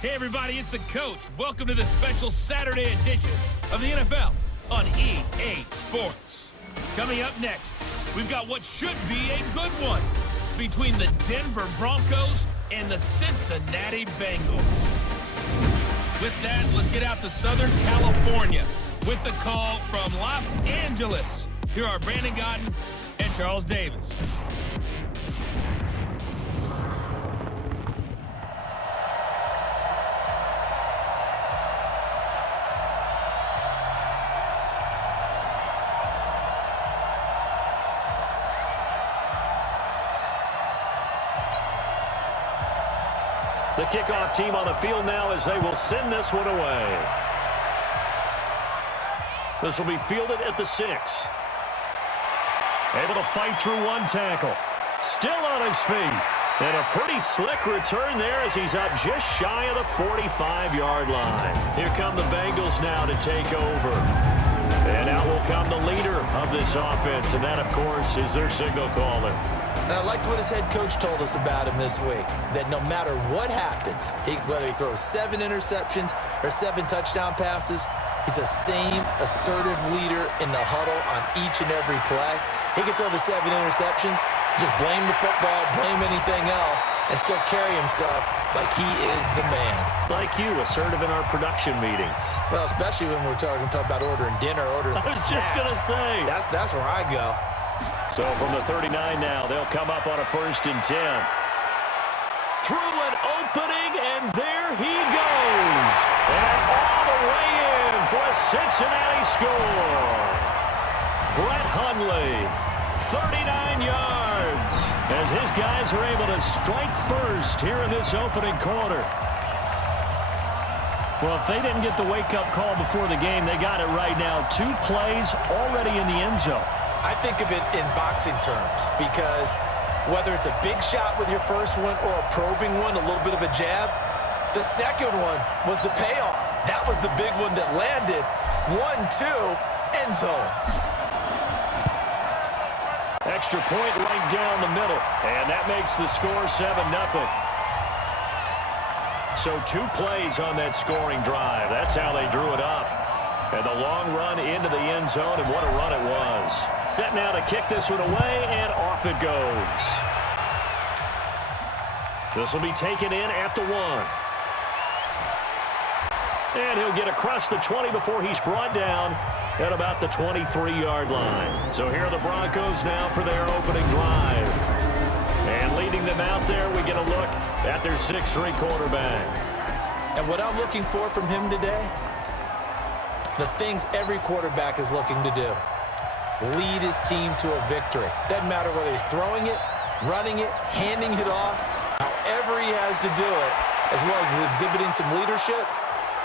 Hey everybody, it's the coach. Welcome to the special Saturday edition of the NFL on EA Sports. Coming up next, we've got what should be a good one between the Denver Broncos and the Cincinnati Bengals. With that, let's get out to Southern California with the call from Los Angeles. Here are Brandon Gotten and Charles Davis. The kickoff team on the field now as they will send this one away. This will be fielded at the 6. Able to fight through one tackle. Still on his feet. And a pretty slick return there as he's up just shy of the 45-yard line. Here come the Bengals now to take over. And out will come the leader of this offense, and that, of course, is their signal caller. And I liked what his head coach told us about him this week, that no matter what happens, whether he throws 7 interceptions or 7 touchdown passes, he's the same assertive leader in the huddle on each and every play. He can throw the 7 interceptions, just blame the football, blame anything else, and still carry himself like he is the man. It's like you, assertive in our production meetings. Well, especially when we're talking about ordering dinner, ordering some snacks. I was just going to say. That's where I go. So from the 39 now, they'll come up on a 1st and 10. Through an opening, and there he goes. And all the way in for a Cincinnati score. Brett Hundley, 39 yards, as his guys are able to strike first here in this opening quarter. Well, if they didn't get the wake-up call before the game, they got it right now. 2 plays already in the end zone. I think of it in boxing terms because whether it's a big shot with your first one or a probing one, a little bit of a jab, the second one was the payoff. That was the big one that landed. 1-2, end zone. Extra point right down the middle, and that makes the score 7-0. So 2 plays on that scoring drive. That's how they drew it up. And the long run into the end zone, and what a run it was. Set now to kick this one away, and off it goes. This will be taken in at the 1. And he'll get across the 20 before he's brought down at about the 23-yard line. So here are the Broncos now for their opening drive. And leading them out there, we get a look at their 6'3" quarterback. And what I'm looking for from him today, the things every quarterback is looking to do. Lead his team to a victory. Doesn't matter whether he's throwing it, running it, handing it off, however he has to do it, as well as exhibiting some leadership,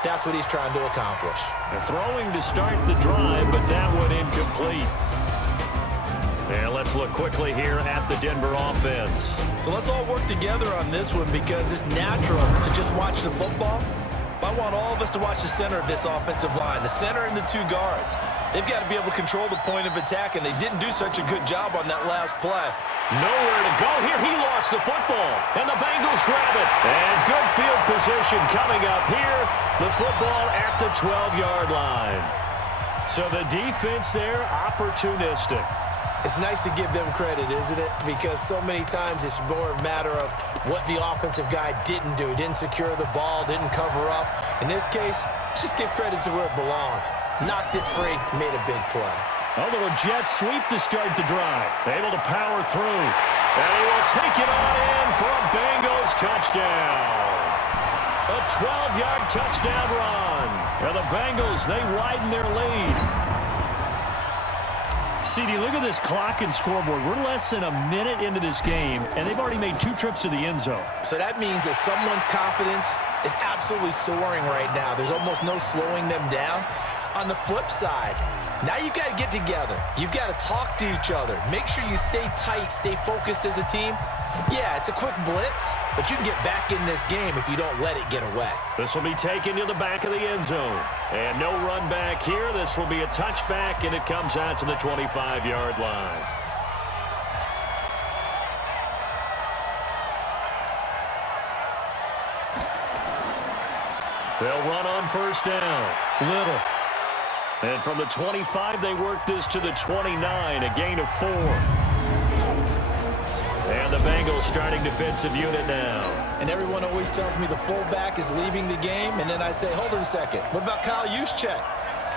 that's what he's trying to accomplish. And throwing to start the drive, but that one incomplete. And let's look quickly here at the Denver offense. So let's all work together on this one because it's natural to just watch the football. I want all of us to watch the center of this offensive line, the center and the 2 guards. They've got to be able to control the point of attack, and they didn't do such a good job on that last play. Nowhere to go here. He lost the football, and the Bengals grab it. And good field position coming up here. The football at the 12-yard line. So the defense there, opportunistic. It's nice to give them credit, isn't it? Because so many times it's more a matter of what the offensive guy didn't do. He didn't secure the ball, didn't cover up. In this case, let's just give credit to where it belongs. Knocked it free, made a big play. A little jet sweep to start the drive. Able to power through. And he will take it on in for a Bengals touchdown. A 12-yard touchdown run. And the Bengals, they widen their lead. CD, look at this clock and scoreboard. We're less than a minute into this game, and they've already made 2 trips to the end zone. So that means that someone's confidence is absolutely soaring right now. There's almost no slowing them down. On the flip side, now you've got to get together. You've got to talk to each other. Make sure you stay tight, stay focused as a team. Yeah, it's a quick blitz, but you can get back in this game if you don't let it get away. This will be taken to the back of the end zone. And no run back here. This will be a touchback, and it comes out to the 25-yard line. They'll run on first down. Little. And from the 25, they work this to the 29, a gain of 4. And the Bengals starting defensive unit now. And everyone always tells me the fullback is leaving the game, and then I say, hold it a second. What about Kyle Juszczyk?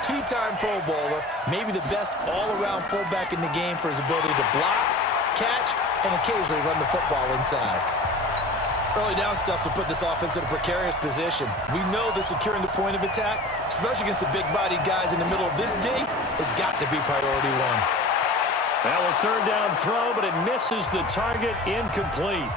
Two-time Pro Bowler, maybe the best all-around fullback in the game for his ability to block, catch, and occasionally run the football inside. Early down stuff will put this offense in a precarious position. We know that securing the point of attack, especially against the big-bodied guys in the middle of this D, has got to be priority one. Now a third down throw, but it misses the target, incomplete.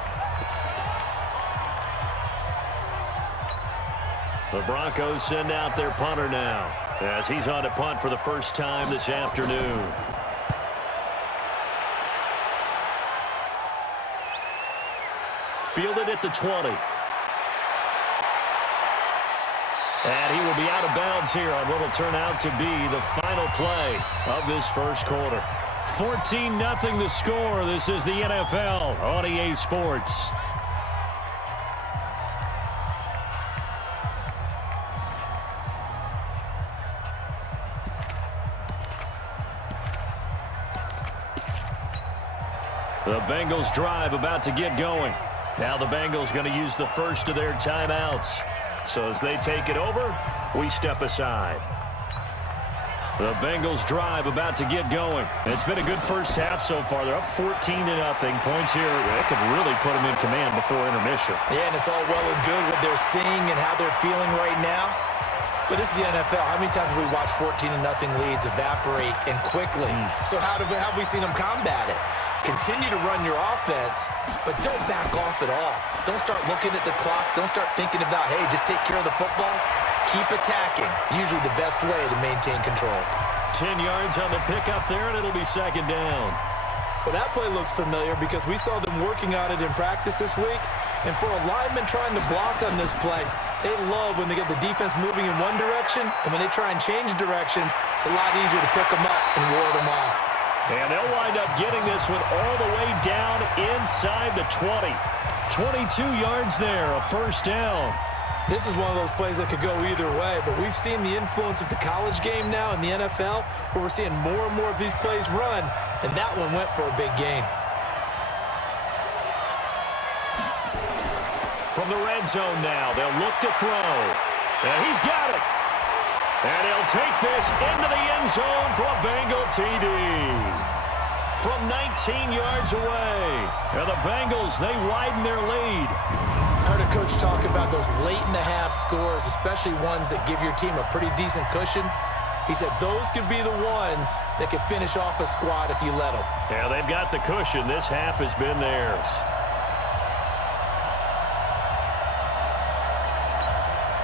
The Broncos send out their punter now, as he's on to punt for the first time this afternoon. Fielded at the 20. And he will be out of bounds here on what will turn out to be the final play of this first quarter. 14-0 the score. This is the NFL on EA Sports. The Bengals drive about to get going. Now the Bengals going to use the first of their timeouts. So as they take it over, we step aside. The Bengals drive about to get going. It's been a good first half so far. They're up 14-0. Points here, that could really put them in command before intermission. Yeah, and it's all well and good what they're seeing and how they're feeling right now. But this is the NFL. How many times have we watched 14-0 leads evaporate and quickly? So how have we seen them combat it? Continue to run your offense, but don't back off at all. Don't start looking at the clock. Don't start thinking about, hey, just take care of the football. Keep attacking. Usually the best way to maintain control. 10 yards on the pickup there, and it'll be second down. Well, that play looks familiar because we saw them working on it in practice this week. And for a lineman trying to block on this play, they love when they get the defense moving in one direction, and when they try and change directions, it's a lot easier to pick them up and ward them off. And they'll wind up getting this one all the way down inside the 20. 22 yards there, a first down. This is one of those plays that could go either way, but we've seen the influence of the college game now in the NFL, where we're seeing more and more of these plays run, and that one went for a big gain. From the red zone now, they'll look to throw. And he's got it. And he'll take this into the end zone for a Bengal TD. From 19 yards away. And the Bengals, they widen their lead. I heard a coach talk about those late-in-the-half scores, especially ones that give your team a pretty decent cushion. He said those could be the ones that could finish off a squad if you let them. Yeah, they've got the cushion. This half has been theirs.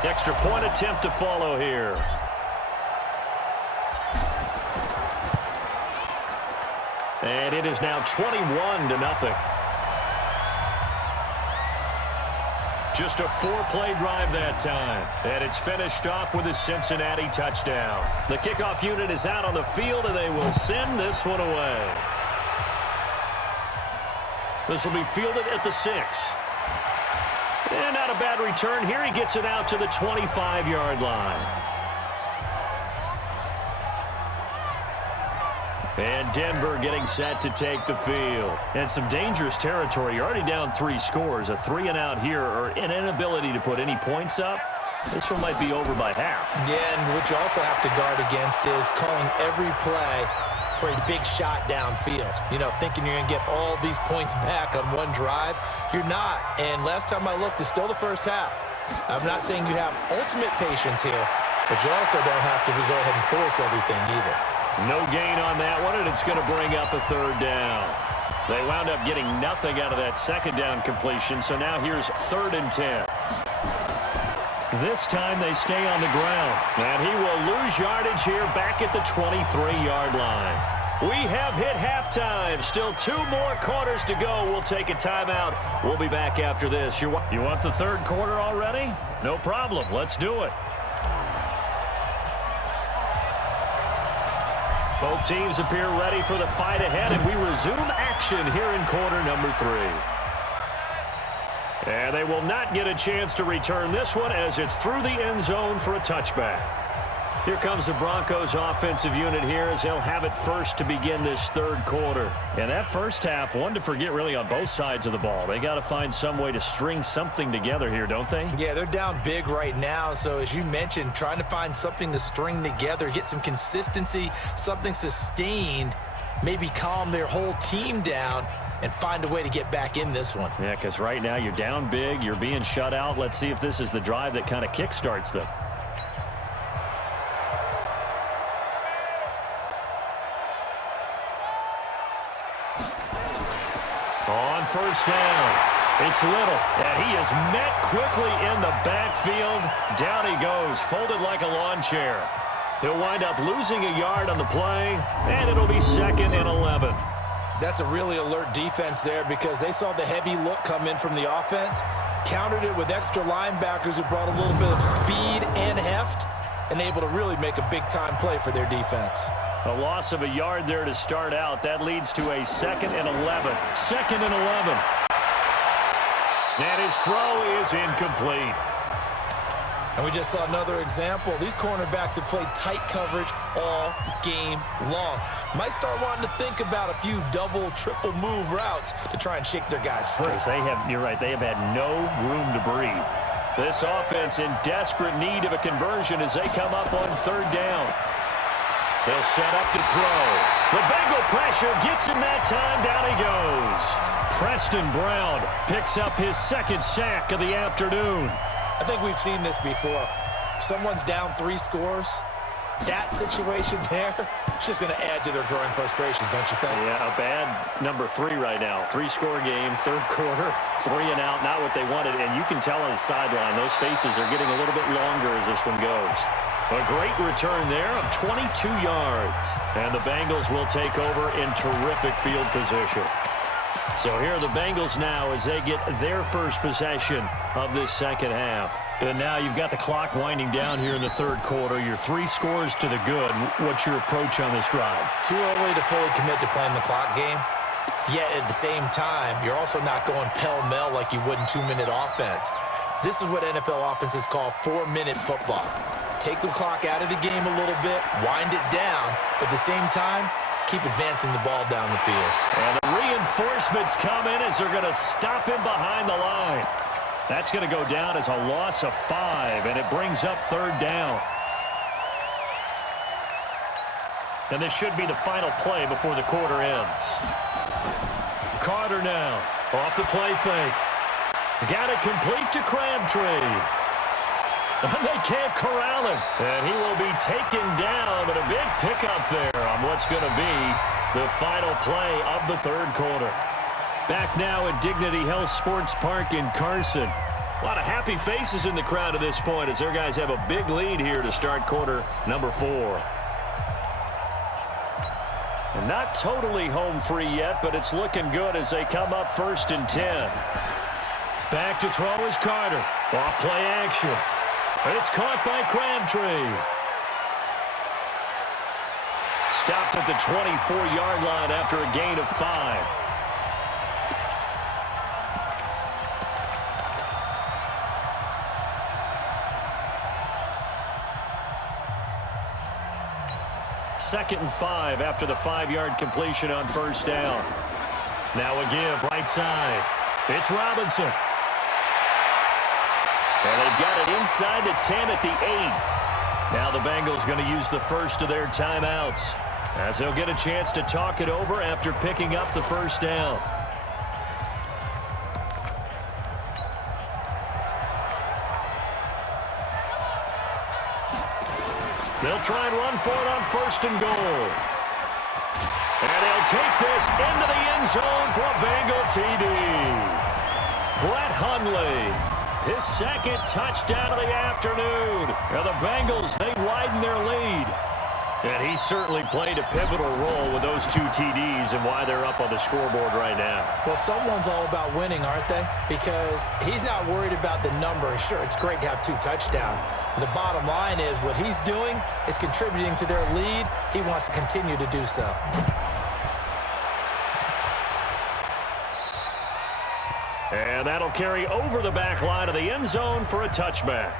Extra point attempt to follow here. And it is now 21-0. Just a 4-play drive that time. And it's finished off with a Cincinnati touchdown. The kickoff unit is out on the field, and they will send this one away. This will be fielded at the 6. And not a bad return here. He gets it out to the 25-yard line. And Denver getting set to take the field. And some dangerous territory. You're already down 3 scores. A 3-and-out here, or an inability to put any points up. This one might be over by half. Yeah, and what you also have to guard against is calling every play for a big shot downfield. You know, thinking you're going to get all these points back on one drive. You're not. And last time I looked, it's still the first half. I'm not saying you have ultimate patience here, but you also don't have to go ahead and force everything either. No gain on that one, and it's going to bring up a third down. They wound up getting nothing out of that second down completion, so now here's 3rd and 10. This time they stay on the ground, and he will lose yardage here back at the 23-yard line. We have hit halftime. Still 2 more quarters to go. We'll take a timeout. We'll be back after this. You want the third quarter already? No problem. Let's do it. Both teams appear ready for the fight ahead, and we resume action here in quarter number 3. And they will not get a chance to return this one as it's through the end zone for a touchback. Here comes the Broncos offensive unit here as they'll have it first to begin this third quarter. And that first half, one to forget really on both sides of the ball. They got to find some way to string something together here, don't they? Yeah, they're down big right now. So as you mentioned, trying to find something to string together, get some consistency, something sustained, maybe calm their whole team down and find a way to get back in this one. Yeah, because right now you're down big, you're being shut out. Let's see if this is the drive that kind of kickstarts them. On first down, it's Little, and he is met quickly in the backfield. Down he goes, folded like a lawn chair. He'll wind up losing a yard on the play, and it'll be 2nd and 11. That's a really alert defense there because they saw the heavy look come in from the offense, countered it with extra linebackers who brought a little bit of speed and heft, and able to really make a big-time play for their defense. A loss of a yard there to start out. That leads to a 2nd and 11. 2nd and 11. And his throw is incomplete. And we just saw another example. These cornerbacks have played tight coverage all game long. Might start wanting to think about a few double, triple move routes to try and shake their guys free. You're right, they have had no room to breathe. This offense in desperate need of a conversion as they come up on 3rd down. They'll set up to throw. The Bengal pressure gets him that time. Down he goes. Preston Brown picks up his 2nd sack of the afternoon. I think we've seen this before. Someone's down 3 scores. That situation there, it's just going to add to their growing frustrations, don't you think? Yeah, a bad number 3 right now. 3-score game, 3rd quarter, 3 and out, not what they wanted. And you can tell on the sideline, those faces are getting a little bit longer as this one goes. A great return there of 22 yards. And the Bengals will take over in terrific field position. So here are the Bengals now as they get their first possession of this second half. And now you've got the clock winding down here in the 3rd quarter. You're 3 scores to the good. What's your approach on this drive? Too early to fully commit to playing the clock game. Yet at the same time, you're also not going pell-mell like you would in 2-minute offense. This is what NFL offenses call 4-minute football. Take the clock out of the game a little bit, wind it down, but at the same time, keep advancing the ball down the field. And the reinforcements come in as they're going to stop him behind the line. That's going to go down as a loss of 5, and it brings up 3rd down. And this should be the final play before the quarter ends. Carter now, off the play fake. He's got it complete to Crabtree. And they can't corral him. And he will be taken down, but a big pickup there on what's going to be the final play of the 3rd quarter. Back now at Dignity Health Sports Park in Carson. A lot of happy faces in the crowd at this point as their guys have a big lead here to start quarter number 4. And not totally home free yet, but it's looking good as they come up 1st and 10. Back to throw is Carter. Off play action. It's caught by Crabtree. Stopped at the 24-yard line after a gain of 5. Second and 5 after the 5-yard completion on 1st down. Now a give right side. It's Robinson. And they've got it inside the 10 at the 8. Now the Bengals going to use the first of their timeouts as they'll get a chance to talk it over after picking up the 1st down. They'll try and run for it on 1st and goal. And they'll take this into the end zone for a Bengal TD. Brett Hundley. His 2nd touchdown of the afternoon. And the Bengals, they widen their lead. And he certainly played a pivotal role with those 2 TDs and why they're up on the scoreboard right now. Well, someone's all about winning, aren't they? Because he's not worried about the number. Sure, it's great to have 2 touchdowns. But the bottom line is what he's doing is contributing to their lead. He wants to continue to do so. And that'll carry over the back line of the end zone for a touchback.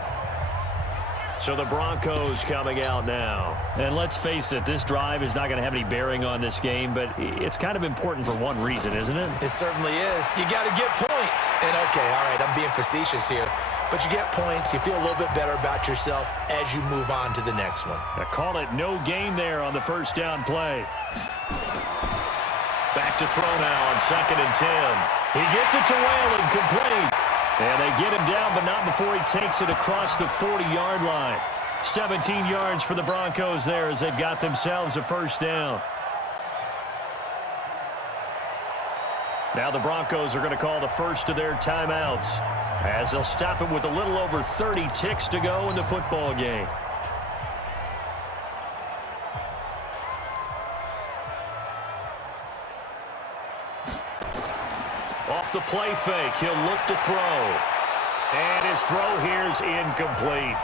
So the Broncos coming out now. And let's face it, this drive is not going to have any bearing on this game, but it's kind of important for one reason, isn't it? It certainly is. You got to get points. And, okay, all right, I'm being facetious here. But you get points. You feel a little bit better about yourself as you move on to the next one. I call it no gain there on the first down play. Back to throw now on 2nd and 10. He gets it to Whalen, complete. And they get him down, but not before he takes it across the 40-yard line. 17 yards for the Broncos there as they've got themselves a first down. Now the Broncos are going to call the first of their timeouts as they'll stop it with a little over 30 ticks to go in the football game. Off the play fake, he'll look to throw. And his throw here's incomplete.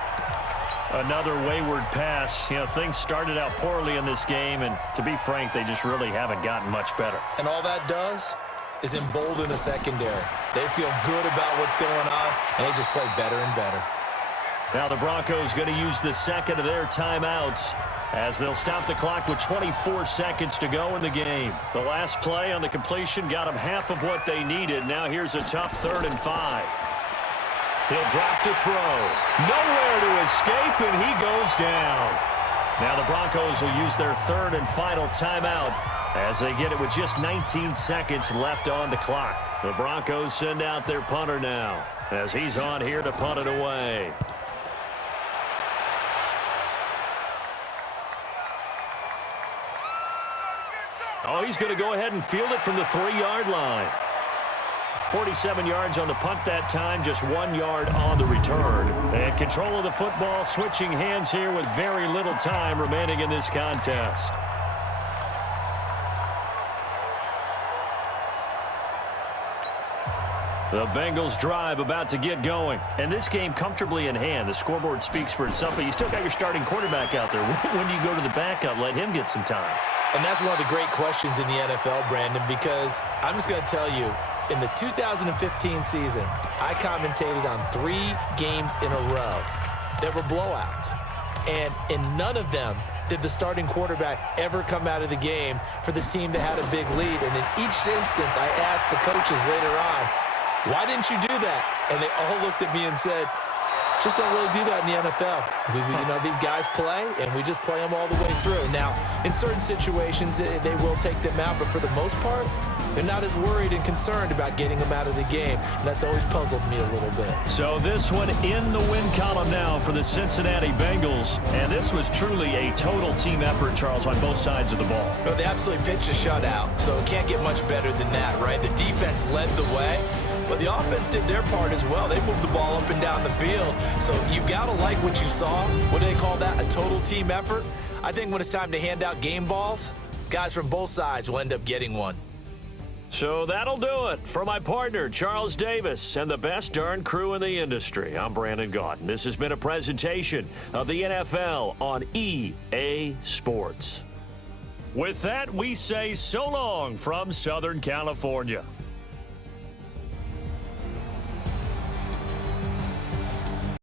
Another wayward pass. You know, things started out poorly in this game, and to be frank, they just really haven't gotten much better. And all that does is embolden the secondary. They feel good about what's going on, and they just play better and better. Now the Broncos going to use the second of their timeouts as they'll stop the clock with 24 seconds to go in the game. The last play on the completion got them half of what they needed. Now here's a tough 3rd and 5. He'll drop to throw. Nowhere to escape, and he goes down. Now the Broncos will use their 3rd and final timeout as they get it with just 19 seconds left on the clock. The Broncos send out their punter now as he's on here to punt it away. Oh, he's going to go ahead and field it from the 3-yard line. 47 yards on the punt that time, just 1 yard on the return. And control of the football, switching hands here with very little time remaining in this contest. The Bengals drive about to get going. And this game comfortably in hand. The scoreboard speaks for itself, but you still got your starting quarterback out there. When do you go to the backup? Let him get some time. And that's one of the great questions in the NFL, Brandon, because I'm just going to tell you, in the 2015 season, I commentated on 3 games in a row that were blowouts. And in none of them did the starting quarterback ever come out of the game for the team that had a big lead. And in each instance, I asked the coaches later on, why didn't you do that? And they all looked at me and said, just don't really do that in the NFL. You know, these guys play, and we just play them all the way through. Now, in certain situations, they will take them out, but for the most part, they're not as worried and concerned about getting them out of the game. And that's always puzzled me a little bit. So this one in the win column now for the Cincinnati Bengals. And this was truly a total team effort, Charles, on both sides of the ball. Well, they absolutely pitched a shutout, so it can't get much better than that, right? The defense led the way, but the offense did their part as well. They moved the ball up and down the field. So you got to like what you saw. What do they call that? A total team effort? I think when it's time to hand out game balls, guys from both sides will end up getting one. So that'll do it for my partner, Charles Davis, and the best darn crew in the industry. I'm Brandon Gaudin. This has been a presentation of the NFL on EA Sports. With that, we say so long from Southern California.